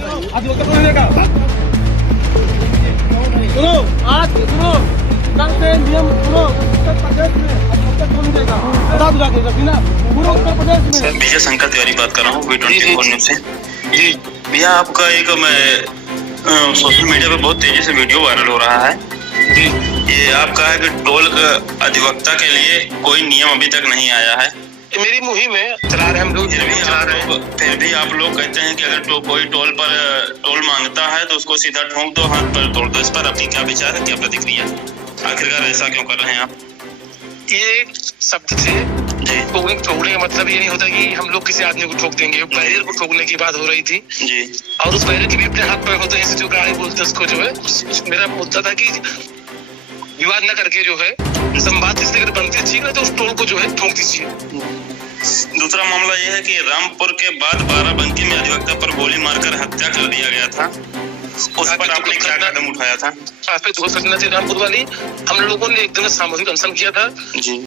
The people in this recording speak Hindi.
अधिवक्ता कौन देगा? सुनो, आज सुनो, कल से नियम सुनो, उत्तर प्रदेश में अधिवक्ता कौन देगा? बता दूंगा ना, पूरे उत्तर प्रदेश में। विजय शंकर तिवारी बात कर रहा हूँ V24 न्यूज से। जी भैया, आपका एक सोशल मीडिया पे बहुत तेजी से वीडियो वायरल हो रहा है। जी, ये आपका है कि टोल अधिवक्ता के लिए कोई नियम अभी तक नहीं आया है। मेरी मुहिम है, चला रहे हम लोग, फिर भी आप लोग कहते हैं कि अगर कोई टोल मांगता है तो उसको सीधा ठोक दो, हाथ पर तोड़ दो। इस पर आपकी क्या विचार है, क्या प्रतिक्रिया? आखिरकार ऐसा क्यों कर रहे हैं आप? ये शब्द थे ठोकने का मतलब ये नहीं होता कि हम लोग किसी आदमी को ठोक देंगे। बैरियर को ठोकने की बात हो रही थी जी, और उस बैरियर के भी अपने हाथ पैर होते हैं, जो गाड़ी बोलते हैं उसको, जो है मेरा मुद्दा था कि विवाद न करके जो है संवाद जिससे अगर बनती अच्छी ना तो उस टोल को जो है ठोक दीजिए। दूसरा मामला यह है कि रामपुर के बाद बाराबंकी में अधिवक्ता पर गोली मारकर हत्या कर दिया गया था। उस पर आपने क्या कदम उठाया था? आप पे दो घटना थी रामपुर वाली, हम लोगों ने एक दिन सामूहिक अनशन किया था। जी।